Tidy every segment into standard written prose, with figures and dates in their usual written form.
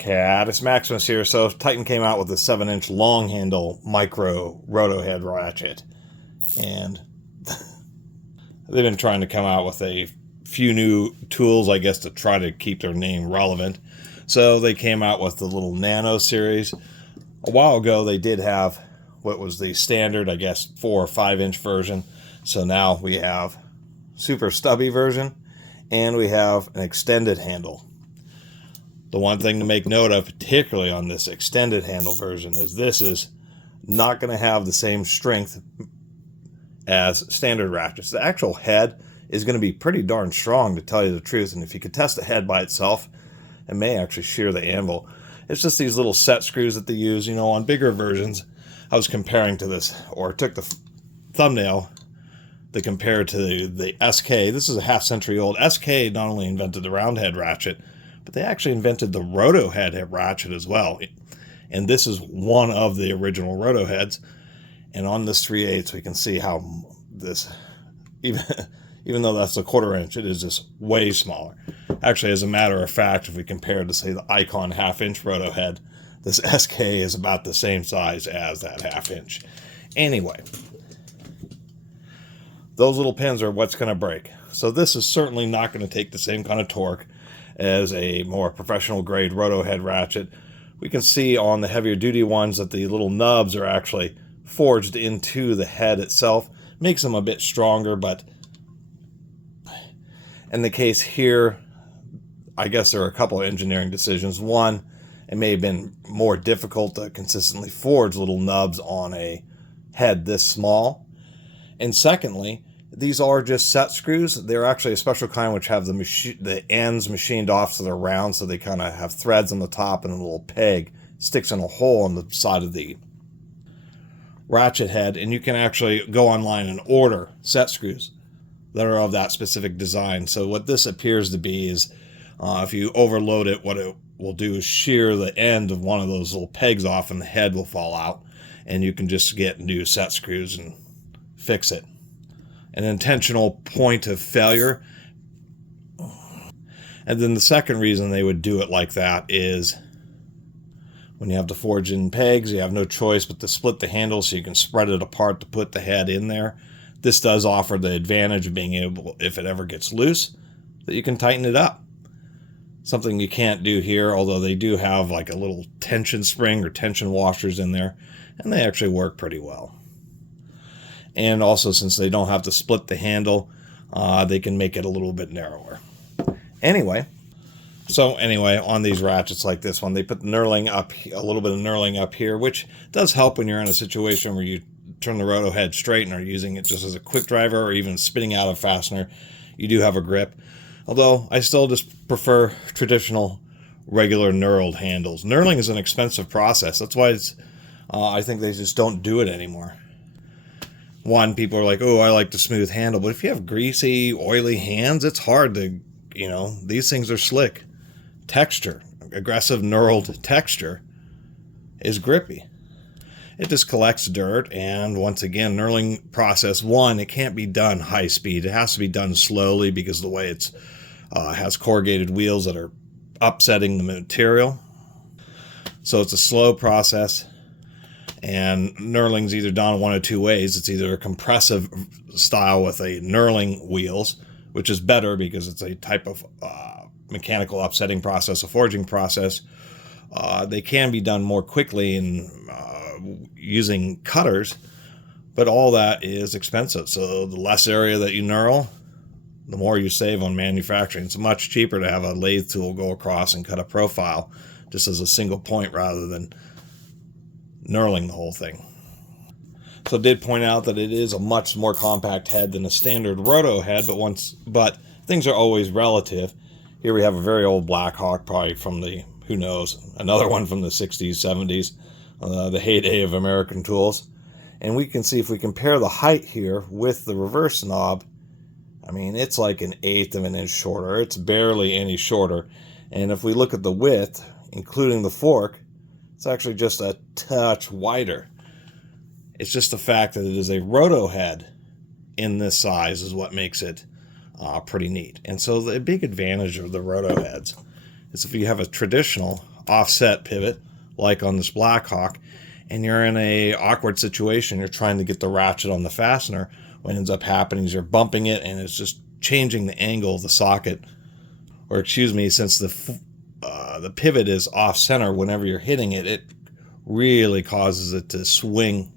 Catus, Maximus here. So Titan came out with a 7-inch long handle micro roto head ratchet, and they've been trying to come out with a few new tools, I guess, to try to keep their name relevant. So they came out with the little Nano series. A while ago they did have what was the standard, I guess, 4 or 5-inch version. So now we have super stubby version, and we have an extended handle. The one thing to make note of, particularly on this extended handle version, is this is not going to have the same strength as standard ratchets. The actual head is going to be pretty darn strong, to tell you the truth, and if you could test the head by itself, it may actually shear the anvil. It's just these little set screws that they use. You know, on bigger versions, I was comparing to this, or took the thumbnail to compare to the SK. This is a half-century old. SK not only invented the round head ratchet, but they actually invented the roto head ratchet as well. And this is one of the original roto heads. And on this 3/8 we can see how this, even though that's a 1/4 inch, it is just way smaller. Actually, as a matter of fact, if we compare to, say, the Icon 1/2-inch roto head, this SK is about the same size as that 1/2 inch. Anyway, those little pins are what's going to break. So this is certainly not going to take the same kind of torque as a more professional grade roto head ratchet. We can see on the heavier duty ones that the little nubs are actually forged into the head itself. Makes them a bit stronger, but in the case here, I guess there are a couple of engineering decisions. One, it may have been more difficult to consistently forge little nubs on a head this small. And secondly, these are just set screws. They're actually a special kind which have the ends machined off so they're round, so they kind of have threads on the top, and a little peg sticks in a hole on the side of the ratchet head. And you can actually go online and order set screws that are of that specific design. So what this appears to be is, if you overload it, what it will do is shear the end of one of those little pegs off, and the head will fall out, and you can just get new set screws and fix it. An intentional point of failure. And then the second reason they would do it like that is when you have to forge in pegs, you have no choice but to split the handle so you can spread it apart to put the head in there. This does offer the advantage of being able, if it ever gets loose, that you can tighten it up. Something you can't do here, although they do have like a little tension spring or tension washers in there, and they actually work pretty well. And also, since they don't have to split the handle, they can make it a little bit narrower. Anyway, on these ratchets like this one, they put the knurling up, a little bit of knurling up here, which does help when you're in a situation where you turn the roto head straight and are using it just as a quick driver or even spinning out a fastener. You do have a grip. Although, I still just prefer traditional, regular knurled handles. Knurling is an expensive process. That's why I think they just don't do it anymore. One, people are like, oh, I like the smooth handle. But if you have greasy, oily hands, it's hard to, these things are slick. Texture, aggressive knurled texture is grippy. It just collects dirt, and once again, knurling process, one, it can't be done high speed. It has to be done slowly because of the way it's has corrugated wheels that are upsetting the material. So it's a slow process. And knurling's either done one of two ways. It's either a compressive style with a knurling wheels, which is better because it's a type of mechanical upsetting process, a forging process. They can be done more quickly in using cutters, but all that is expensive. So the less area that you knurl, the more you save on manufacturing. It's much cheaper to have a lathe tool go across and cut a profile just as a single point rather than knurling the whole thing. So it did point out that it is a much more compact head than a standard roto head, but things are always relative. Here we have a very old Blackhawk, probably from the, who knows, another one from the 60s, 70s, the heyday of American tools. And we can see if we compare the height here with the reverse knob, I mean, it's like 1/8 of an inch shorter. It's barely any shorter. And if we look at the width, including the fork, it's actually just a touch wider. It's just the fact that it is a roto head in this size is what makes it pretty neat. And so the big advantage of the roto heads is if you have a traditional offset pivot, like on this Blackhawk, and you're in a awkward situation. You're trying to get the ratchet on the fastener. What ends up happening is you're bumping it, and it's just changing the angle of the socket, or excuse me, since the pivot is off center. Whenever you're hitting it, it really causes it to swing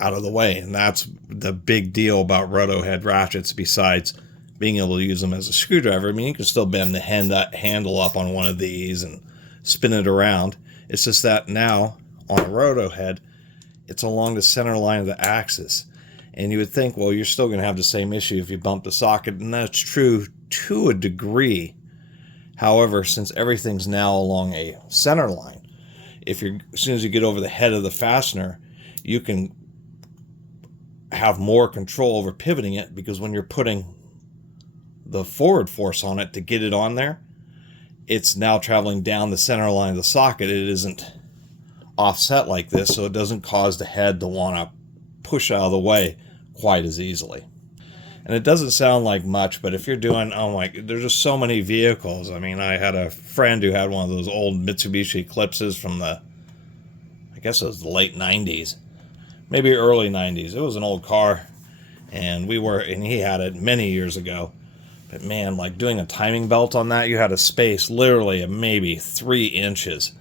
out of the way, and that's the big deal about roto head ratchets. Besides being able to use them as a screwdriver, I mean, you can still bend the handle up on one of these and spin it around. It's just that now on a roto head, it's along the center line of the axis, and you would think, well, you're still going to have the same issue if you bump the socket, and that's true to a degree. However, since everything's now along a center line, as soon as you get over the head of the fastener, you can have more control over pivoting it, because when you're putting the forward force on it to get it on there, it's now traveling down the center line of the socket. It isn't offset like this, so it doesn't cause the head to want to push out of the way quite as easily. And it doesn't sound like much, but if you're doing, there's just so many vehicles. I mean, I had a friend who had one of those old Mitsubishi Eclipses from I guess it was the late 90s, maybe early 90s. It was an old car, and he had it many years ago. But man, like doing a timing belt on that, you had a space literally of maybe 3 inches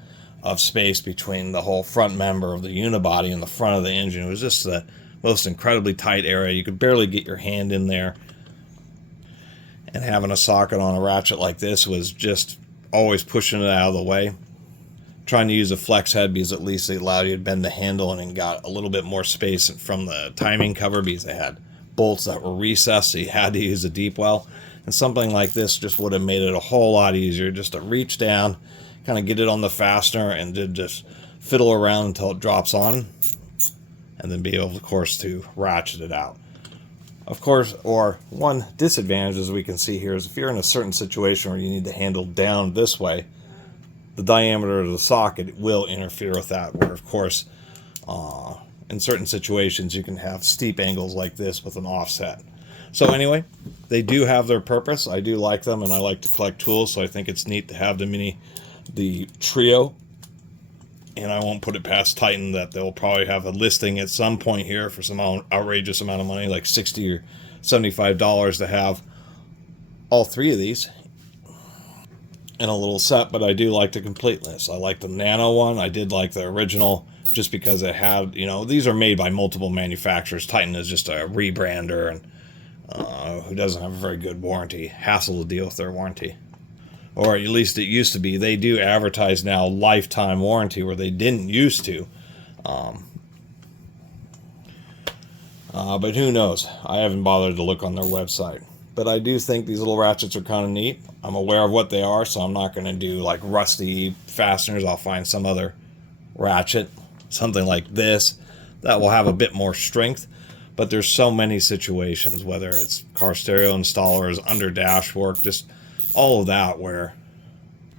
of space between the whole front member of the unibody and the front of the engine. It was just the most incredibly tight area. You could barely get your hand in there. And having a socket on a ratchet like this was just always pushing it out of the way. Trying to use a flex head, because at least it allowed you to bend the handle and it got a little bit more space from the timing cover, because they had bolts that were recessed, so you had to use a deep well. And something like this just would have made it a whole lot easier just to reach down, kind of get it on the fastener, and to just fiddle around until it drops on, and then be able, of course, to ratchet it out. Of course, or one disadvantage, as we can see here, is if you're in a certain situation where you need the handle down this way, the diameter of the socket will interfere with that, where, of course, in certain situations, you can have steep angles like this with an offset. So anyway, they do have their purpose. I do like them, and I like to collect tools, so I think it's neat to have the trio. And I won't put it past Titan that they'll probably have a listing at some point here for some outrageous amount of money, like $60 or $75, to have all 3 of these in a little set. But I do like the complete list. I like the Nano one. I did like the original just because it had, these are made by multiple manufacturers. Titan is just a rebrander, and who doesn't have a very good warranty. Hassle to deal with their warranty. Or at least it used to be. They do advertise now lifetime warranty, where they didn't used to. But who knows? I haven't bothered to look on their website. But I do think these little ratchets are kind of neat. I'm aware of what they are, so I'm not going to do like rusty fasteners. I'll find some other ratchet, something like this, that will have a bit more strength. But there's so many situations, whether it's car stereo installers, under dash work, just all of that, where,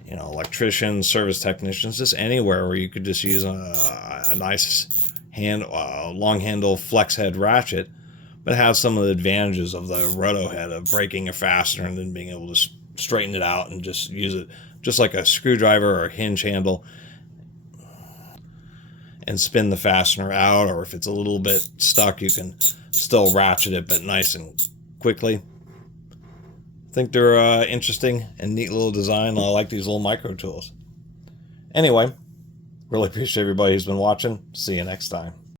electricians, service technicians, just anywhere where you could just use a nice long handle flex head ratchet, but have some of the advantages of the roto head of breaking a fastener and then being able to straighten it out and just use it just like a screwdriver or a hinge handle and spin the fastener out. Or if it's a little bit stuck, you can still ratchet it, but nice and quickly. I think they're interesting and neat little design. I like these little micro tools. Anyway, really appreciate everybody who's been watching. See you next time.